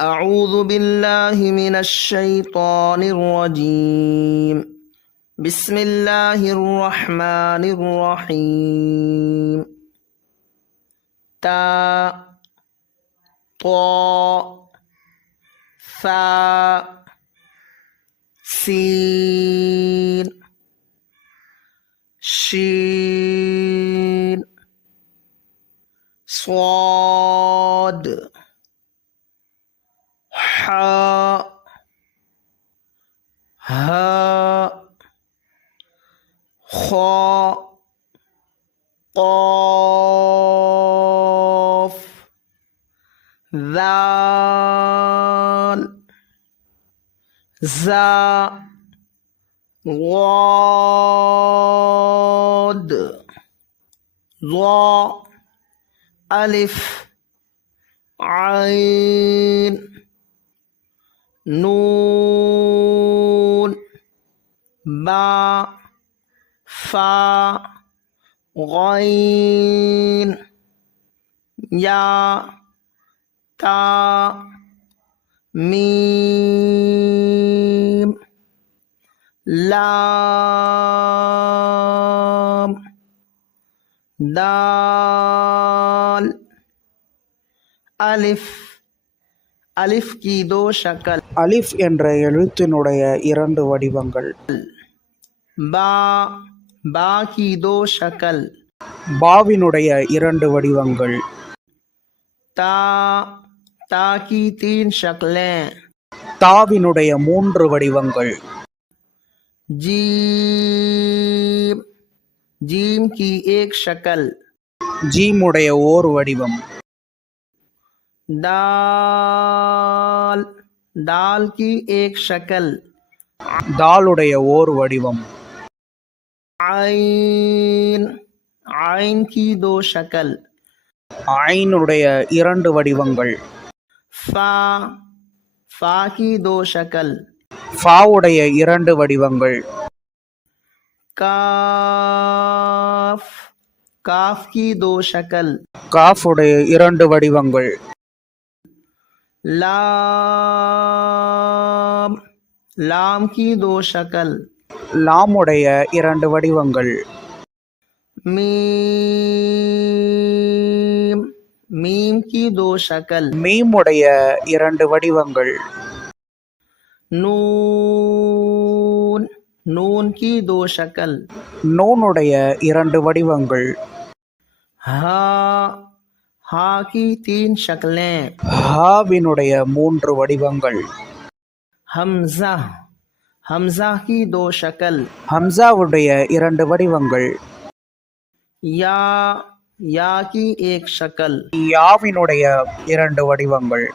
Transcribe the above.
أعوذ بالله من الشيطان الرجيم. بسم الله الرحمن الرحيم. تا طا ثا سين شين صاد. حاء هاء خاء قاف. ذال. زا ضاد ضاء ألف. عين. নুন বা ফা গইন ইয়া তা মিম লাম দাল আলিফ அலிஃப் கீதோ ஷக்கல் அலிஃப் என்ற எழுத்தினுடைய இரண்டு வடிவங்கள். பா பா கீதோ ஷக்கல் பாவினுடைய இரண்டு வடிவங்கள். தா தா கி தீன் ஷக்லே. தாவினுடைய மூன்று வடிவங்கள். ஜீம் ஜீம் கி ஏக் ஷக்கல் ஜீமுடைய ஓர் வடிவம். தால் டால். கி ஏக் ஷக்கல் தாலுடைய ஓர் வடிவம். ஐன். ஐன் கி தோ ஷக்கல் ஐனுடைய இரண்டு வடிவங்கள். ஃபா. ஃபா கி தோ ஷக்கல் ஃபாவுடைய இரண்டு வடிவங்கள். காஃப். காஃப் கி தோ ஷக்கல் காஃபுடைய இரண்டு வடிவங்கள். லாம். லாம் கி தோ ஷகல் லாமுடைய இரண்டு வடிவங்கள். மீம். மீம் கி தோ ஷகல் மீமுடைய இரண்டு வடிவங்கள். நூன். நூன் கி தோ ஷகல் நூனுடைய இரண்டு வடிவங்கள். ஹா. ஹா கி தீன் ஷக்லே. ஹாவினுடைய மூன்று வடிவங்கள். ஹம்சா. ஹம்சா கி தோ ஷக்கல் ஹம்சாவுடைய இரண்டு வடிவங்கள். யா யா கி ஏக் ஷக்கல் யாவினுடைய இரண்டு வடிவங்கள்.